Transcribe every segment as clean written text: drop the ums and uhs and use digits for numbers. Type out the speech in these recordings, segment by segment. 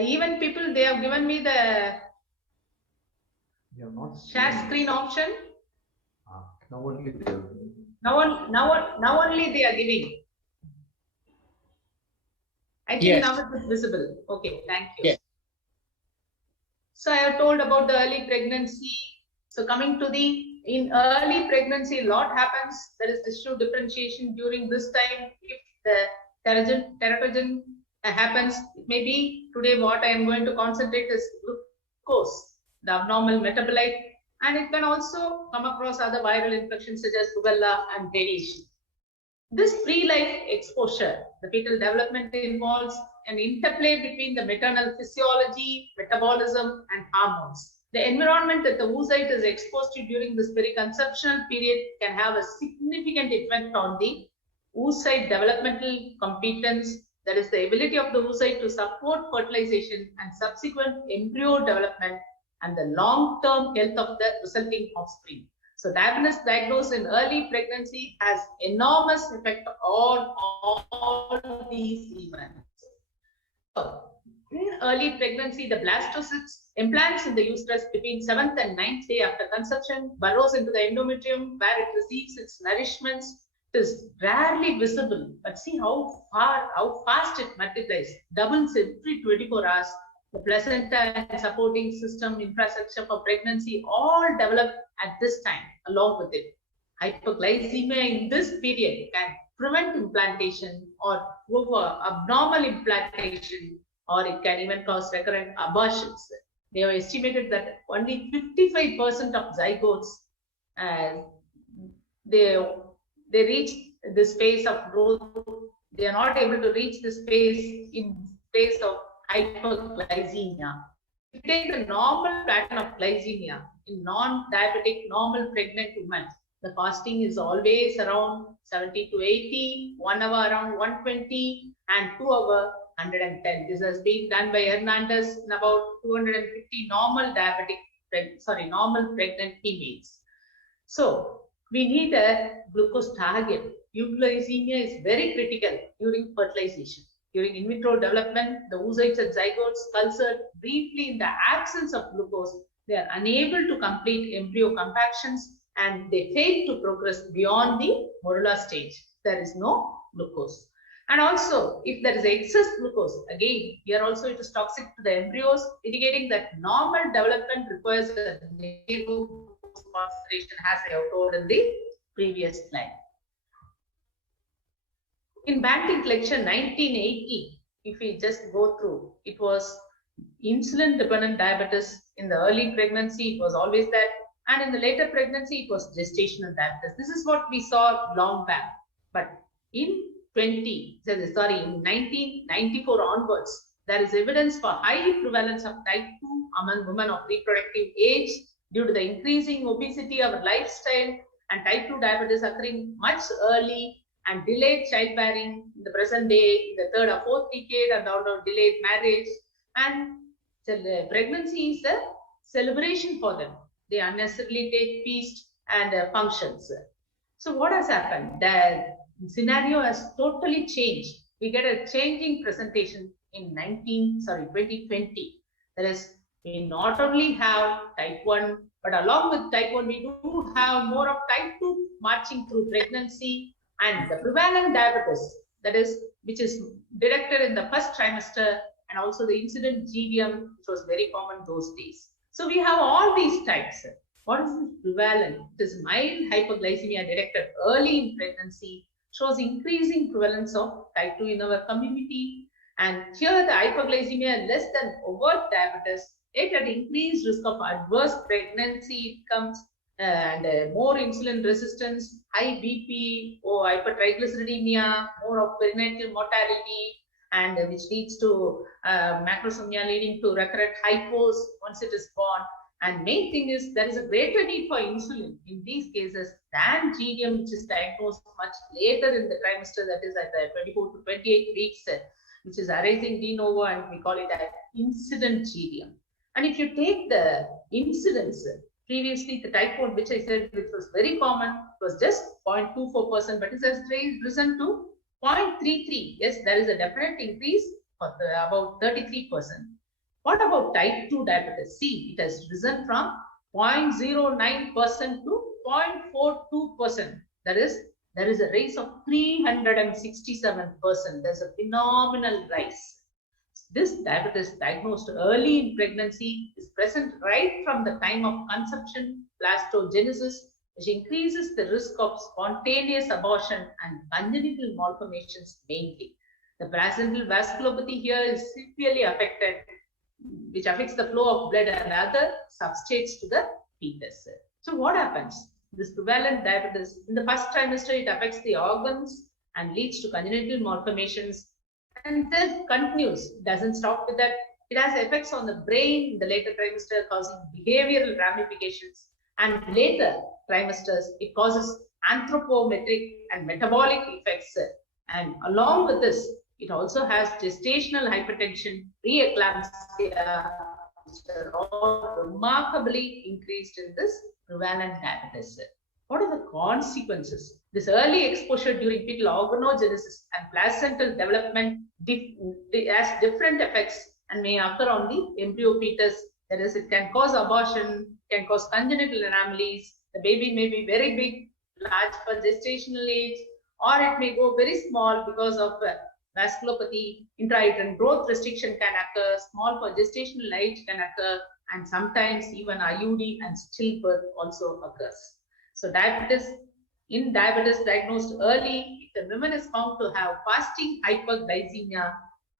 Even people, they have given me the share screen option. Now only they are. Now only they are giving. I think Yes. now it is visible. Okay, thank you. Yes. So I have told about the early pregnancy. So coming to in early pregnancy, a lot happens. There is tissue differentiation during this time. If the teratogen happens, maybe today what I am going to concentrate is glucose, the abnormal metabolite, and it can also come across other viral infections such as rubella and radiation. This pre-life exposure, the fetal development involves an interplay between the maternal physiology, metabolism, and hormones. The environment that the oocyte is exposed to during this periconceptional period can have a significant effect on the oocyte developmental competence, that is the ability of the oocyte to support fertilization and subsequent embryo development and the long-term health of the resulting offspring. So diagnosis in early pregnancy has enormous effect on all these events. So, in early pregnancy, the blastocysts implants in the uterus between 7th and 9th day after conception, burrows into the endometrium where it receives its nourishments. It is rarely visible, but see how fast it multiplies, doubles every 24 hours. The placenta and supporting system infrastructure for pregnancy all develop at this time along with it. Hypoglycemia in this period can prevent implantation or abnormal implantation, or it can even cause recurrent abortions. They have estimated that only 55% of zygotes they reach this phase of growth. They are not able to reach this phase in phase of hyperglycemia. If you take the normal pattern of glycemia in non-diabetic normal pregnant women, the fasting is always around 70 to 80, 1 hour around 120, and 2 hour 110. This has been done by Hernandez in about 250 normal pregnant females. So we need a glucose target. Euglycemia is very critical during fertilization. During in vitro development, the oocytes and zygotes cultured briefly in the absence of glucose. They are unable to complete embryo compactions and they fail to progress beyond the morula stage. There is no glucose. And also, if there is excess glucose, again, here also it is toxic to the embryos, indicating that normal development requires a negative glucose concentration, as I have told in the previous slide. In Banting lecture 1980, if we just go through, it was insulin-dependent diabetes. In the early pregnancy, it was always that, and in the later pregnancy, it was gestational diabetes. This is what we saw long back. But in 1994 onwards, there is evidence for high prevalence of type 2 among women of reproductive age due to the increasing obesity, our lifestyle, and type 2 diabetes occurring much early, and delayed childbearing in the present day, the 3rd or 4th decade, and also delayed marriage. And the pregnancy is a celebration for them. They unnecessarily take feast and functions. So what has happened? The scenario has totally changed. We get a changing presentation in 2020. That is, we not only have type 1, but along with type 1, we do have more of type 2 marching through pregnancy. And the prevalent diabetes, that is, which is detected in the first trimester, and also the incident GDM, which was very common those days. So we have all these types. What is prevalent? It is mild hypoglycemia detected early in pregnancy, shows increasing prevalence of type 2 in our community. And here the hypoglycemia less than overt diabetes, it at increased risk of adverse pregnancy outcomes and more insulin resistance, high BP or hypertriglyceridemia, more of perinatal mortality, and which leads to macrosomia leading to recurrent hypos once it is born. And main thing is there is a greater need for insulin in these cases than GDM, which is diagnosed much later in the trimester, that is at the 24 to 28 weeks, which is arising de novo, and we call it an incident GDM. And if you take the incidence, previously the type 1, which I said, which was very common, was just 0.24%, but it has risen to 0.33. Yes, there is a definite increase for about 33%. What about type 2 diabetes? See, it has risen from 0.09% to 0.42%. That is, there is a rise of 367%. There's a phenomenal rise. This diabetes diagnosed early in pregnancy is present right from the time of conception, blastogenesis, which increases the risk of spontaneous abortion and congenital malformations mainly. The placental vasculopathy here is severely affected, which affects the flow of blood and other substrates to the fetus. So what happens? This prevalent diabetes, in the first trimester, it affects the organs and leads to congenital malformations, and this continues. It doesn't stop with that. It has effects on the brain in the later trimester, causing behavioral ramifications, and later trimesters, it causes anthropometric and metabolic effects. And along with this, it also has gestational hypertension, preeclampsia, which are all remarkably increased in this prevalent diabetes. What are the consequences? This early exposure during fetal organogenesis and placental development has different effects and may occur on the embryo fetus. That is, it can cause abortion, can cause congenital anomalies. The baby may be very big, large for gestational age, or it may go very small because of vasculopathy. Intrauterine growth restriction can occur, small for gestational age can occur, and sometimes even IUD and stillbirth also occurs. So in diabetes diagnosed early, if the woman is found to have fasting hyperglycemia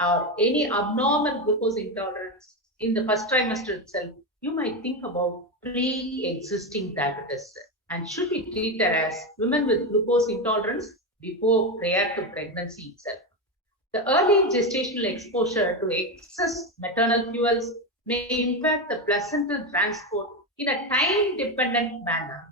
or any abnormal glucose intolerance in the first trimester itself, you might think about pre-existing diabetes and should be treated as women with glucose intolerance prior to pregnancy itself. The early gestational exposure to excess maternal fuels may impact the placental transport in a time-dependent manner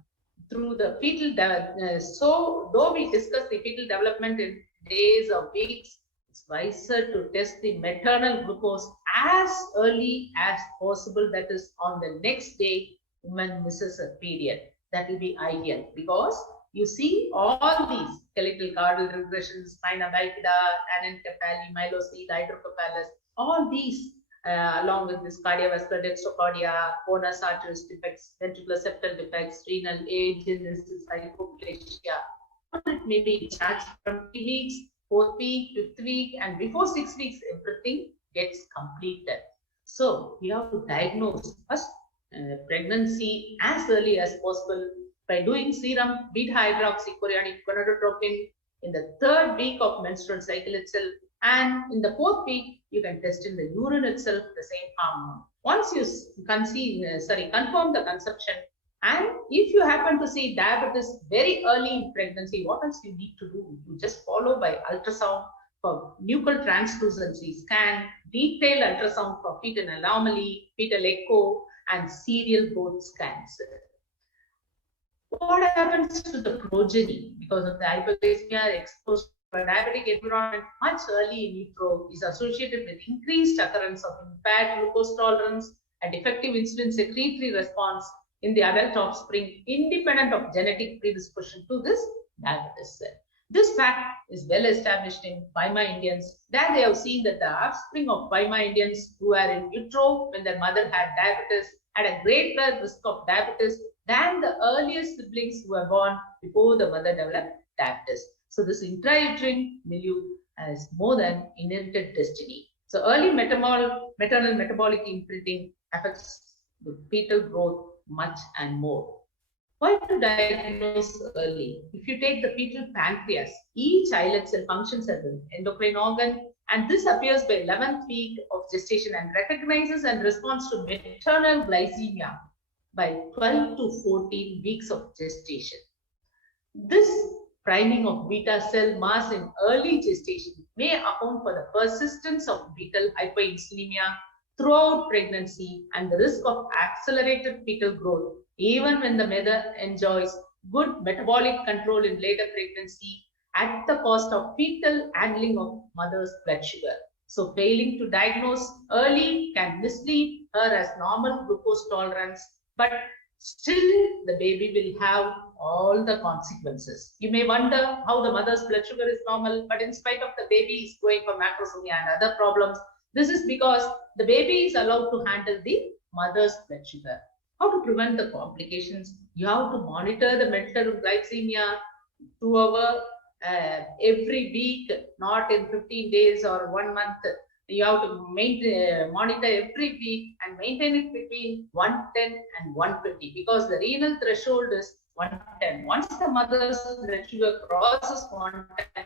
through the fetal development. So, though we discuss the fetal development in days or weeks, it's wiser to test the maternal glucose as early as possible. That is, on the next day, woman misses a period. That will be ideal, because you see all these skeletal caudal regressions, spina bifida, anencephaly, myelocele, hydrocephalus, all these along with this cardiovascular dextrocardia, venous arteries defects, ventricular septal defects, renal agenesis, hypoplasia, or it may be charged from 3 weeks, 4th week, 5th week, and before 6 weeks, everything gets completed. So we have to diagnose first pregnancy as early as possible by doing serum beta-hydroxychorionic gonadotropin in the 3rd week of menstrual cycle itself, and in the 4th week, you can test in the urine itself the same hormone. Once you confirm the conception, and if you happen to see diabetes very early in pregnancy, what else you need to do? You just follow by ultrasound for nuchal translucency scan, detailed ultrasound for fetal anomaly, fetal echo, and serial growth scans. What happens to the progeny because of the hypoglycemia exposed to a diabetic environment much early in utero is associated with increased occurrence of impaired glucose tolerance and defective insulin secretory response in the adult offspring, independent of genetic predisposition to this diabetes. This fact is well established in Paima Indians, that they have seen that the offspring of Paima Indians who were in utero when their mother had diabetes had a greater risk of diabetes than the earliest siblings who were born before the mother developed diabetes. So this intrauterine milieu has more than inherited destiny. So early maternal metabolic imprinting affects the fetal growth much and more. Why to diagnose early? If you take the fetal pancreas, each islet cell functions as an endocrine organ, and this appears by 11th week of gestation and recognizes and responds to maternal glycemia by 12 to 14 weeks of gestation. This priming of beta cell mass in early gestation may account for the persistence of fetal hyperinsulinemia throughout pregnancy and the risk of accelerated fetal growth, even when the mother enjoys good metabolic control in later pregnancy at the cost of fetal handling of mother's blood sugar. So failing to diagnose early can mislead her as normal glucose tolerance, but still the baby will have all the consequences. You may wonder how the mother's blood sugar is normal, but in spite of the baby is going for macrosomia and other problems, This is because the baby is allowed to handle the mother's blood sugar. How to prevent the complications? You have to monitor the mental glycemia 2 hours every week, not in 15 days or 1 month. You have to monitor every week and maintain it between 110 and 120 because the renal threshold is 110. Once the mother's blood sugar crosses 110,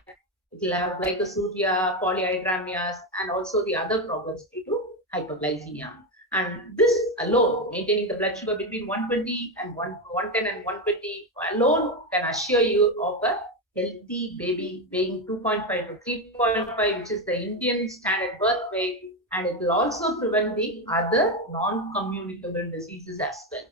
it will have glycosuria, polyhydramnias, and also the other problems due to hyperglycemia. And this alone, maintaining the blood sugar between 120 and 110 and 120 alone can assure you of a healthy baby weighing 2.5 to 3.5, which is the Indian standard birth weight, and it will also prevent the other non-communicable diseases as well.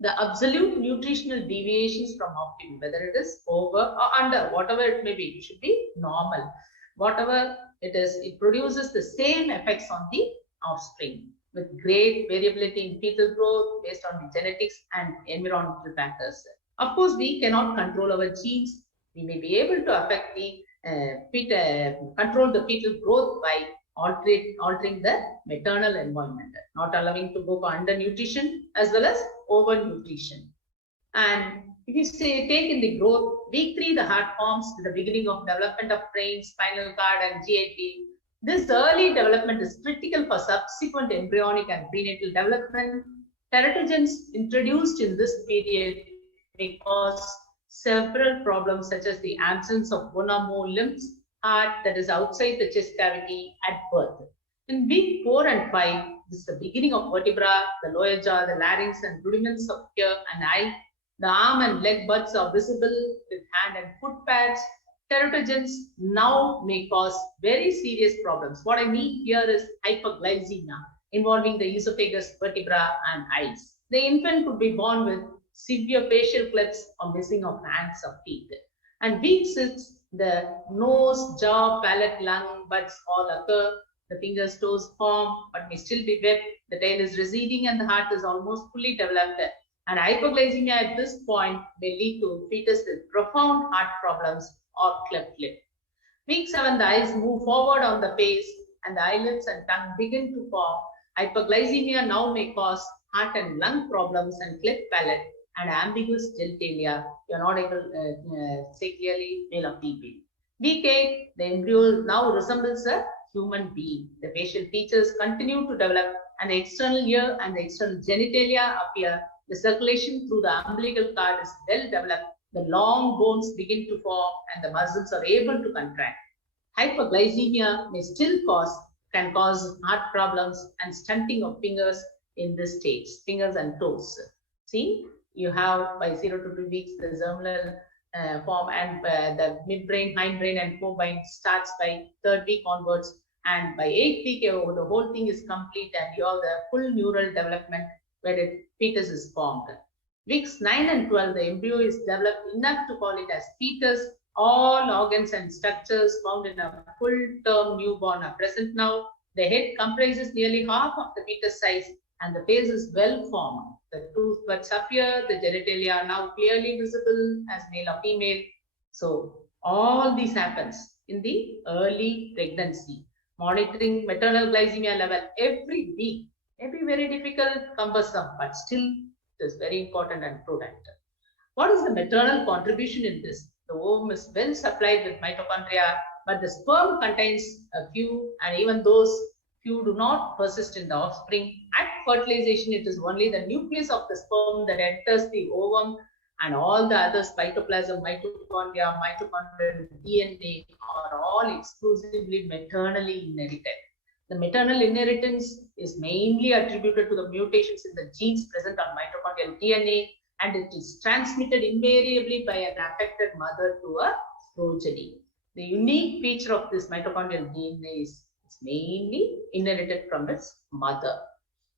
The absolute nutritional deviations from optimum, whether it is over or under, whatever it may be, it should be normal. Whatever it is, it produces the same effects on the offspring with great variability in fetal growth based on the genetics and environmental factors. Of course, we cannot control our genes. We may be able to affect the control the fetal growth by altering the maternal environment, not allowing to go for undernutrition as well as overnutrition. And if you say take in the growth, week 3 the heart forms with the beginning of development of brain, spinal cord, and GIT. This early development is critical for subsequent embryonic and prenatal development. Teratogens introduced in this period may cause several problems such as the absence of one or more limbs, heart that is outside the chest cavity at birth. In week 4 and 5, this is the beginning of vertebra, the lower jaw, the larynx and rudiments of ear and eye. The arm and leg buds are visible with hand and foot pads. Teratogens now may cause very serious problems. What I mean here is hypoglycemia involving the esophagus, vertebra and eyes. The infant could be born with severe facial clefts or missing of hands or feet. And week 6, the nose, jaw, palate, lung, buds all occur. The fingers, toes form but may still be wet. The tail is receding and the heart is almost fully developed. And hypoglycemia at this point may lead to fetus with profound heart problems or cleft lip. Week 7, the eyes move forward on the face and the eyelids and tongue begin to form. Hyperglycemia now may cause heart and lung problems and cleft palate and ambiguous genitalia. You are not able to say clearly male or female. Week 8, the embryo now resembles a human being. The facial features continue to develop and the external ear and the external genitalia appear. The circulation through the umbilical cord is well developed. The long bones begin to form and the muscles are able to contract. Hyperglycemia may still can cause heart problems and stunting of fingers in this stage, fingers and toes. See, you have by 0 to 2 weeks the germinal form and the midbrain, hindbrain and forebrain starts by 3rd week onwards, and by 8th week the whole thing is complete and you have the full neural development where the fetus is formed. Weeks 9 and 12, the embryo is developed enough to call it as fetus. All organs and structures found in a full-term newborn are present now. The head comprises nearly half of the fetus size and the face is well formed. The tooth buds appear, the genitalia are now clearly visible as male or female. So all this happens in the early pregnancy. Monitoring maternal glycemia level every week may be very difficult, cumbersome, but still it is very important and prudent. What is the maternal contribution in this? The ovum is well supplied with mitochondria, but the sperm contains a few, and even those few do not persist in the offspring. At fertilization, it is only the nucleus of the sperm that enters the ovum, and all the other cytoplasm, mitochondria, mitochondrial DNA are all exclusively maternally inherited. The maternal inheritance is mainly attributed to the mutations in the genes present on mitochondrial DNA, and it is transmitted invariably by an affected mother to a progeny. The unique feature of this mitochondrial DNA is it's mainly inherited from its mother.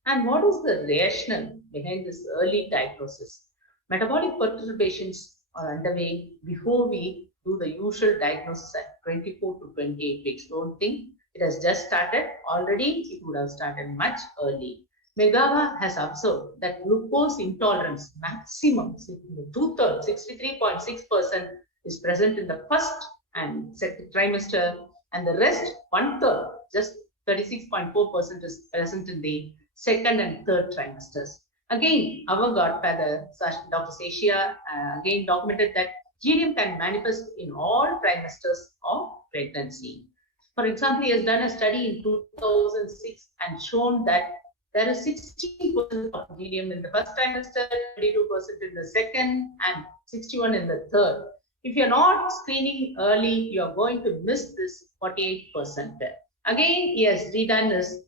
And what is the rationale behind this early diagnosis? Metabolic perturbations are underway before we do the usual diagnosis at 24 to 28 weeks. Don't think it has just started. Already it would have started much early. Megava has observed that glucose intolerance maximum 2/3, 63.6% is present in the first and second trimester, and the rest 1/3 just 36.4% is present in the second and third trimesters. Again, our godfather, Dr. Seshia, again documented that GDM can manifest in all trimesters of pregnancy. For example, he has done a study in 2006 and shown that there is 16% of GDM in the first trimester, 22% in the second, and 61% in the third. If you're not screening early, you're going to miss this 48%. Again, he has redone his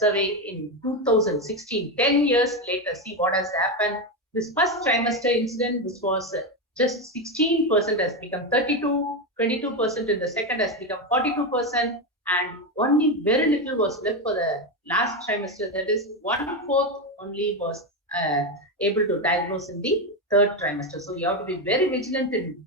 survey in 2016, 10 years later. See what has happened. This first trimester incident, which was just 16%, has become 32, 22% in the second has become 42%, and only very little was left for the last trimester. That is 1/4 only was able to diagnose in the third trimester. So you have to be very vigilant in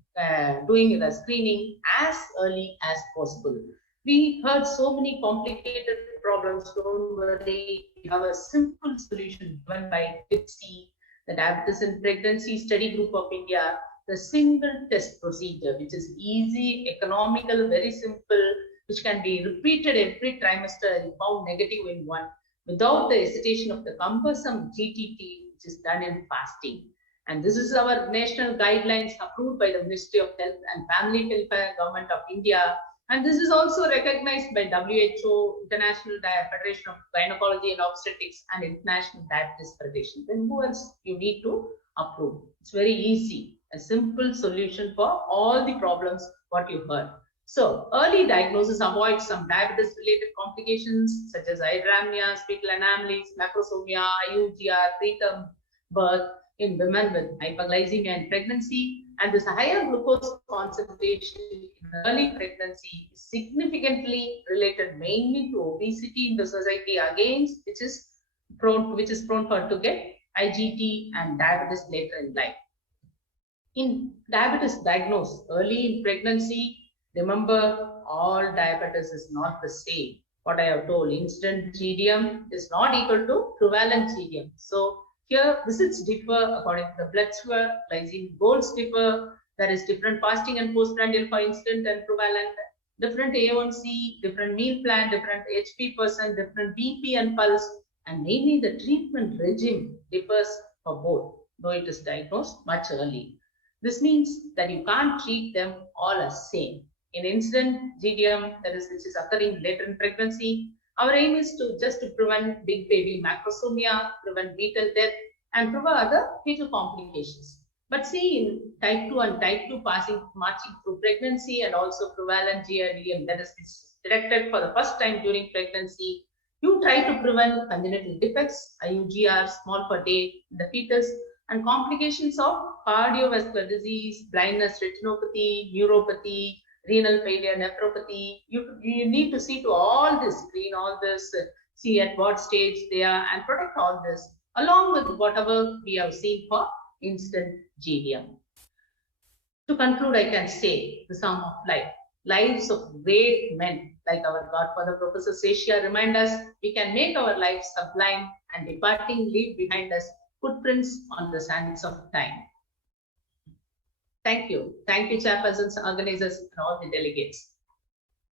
doing the screening as early as possible. We heard so many complicated problems. Don't worry, we have a simple solution given by DIPSI, the Diabetes in Pregnancy Study Group of India, the single test procedure, which is easy, economical, very simple, which can be repeated every trimester and found negative in one, without the hesitation of the cumbersome GTT, which is done in fasting. And this is our national guidelines approved by the Ministry of Health and Family Welfare Government of India. And this is also recognized by WHO, International Federation of Gynecology and Obstetrics, and International Diabetes Federation. Then who else you need to approve? It's very easy, a simple solution for all the problems what you heard. So early diagnosis avoids some diabetes related complications such as hyperamnia, fetal anomalies, macrosomia, IUGR, preterm birth in women with hypoglycemia and pregnancy. And this higher glucose concentration in early pregnancy is significantly related mainly to obesity in the society, again, which is prone for to get IGT and diabetes later in life. In diabetes diagnosed early in pregnancy, remember, all diabetes is not the same. What I have told, incident GDM is not equal to prevalent GDM. So here visits differ according to the blood sugar, glycemic goals differ. There is different fasting and postprandial for incident and prevalent, different A1C, different meal plan, different HP percent, different BP and pulse, and mainly the treatment regime differs for both, though it is diagnosed much early. This means that you can't treat them all as same. In incident GDM, that is which is occurring later in pregnancy, our aim is to prevent big baby macrosomia, prevent fetal death, and prevent other fetal complications. But see, in type 2 and type 2 marching through pregnancy and also prevalent GRDM, that is detected for the first time during pregnancy, you try to prevent congenital defects, IUGR, small for day in the fetus, and complications of cardiovascular disease, blindness, retinopathy, neuropathy, renal failure, nephropathy. You need to see to all this, screen all this, see at what stage they are, and protect all this, along with whatever we have seen for incident GDM. To conclude, I can say the sum of life. Lives of great men like our godfather Professor Seshia remind us we can make our lives sublime and departing leave behind us footprints on the sands of time. Thank you. Thank you, chairpersons, organizers, and all the delegates.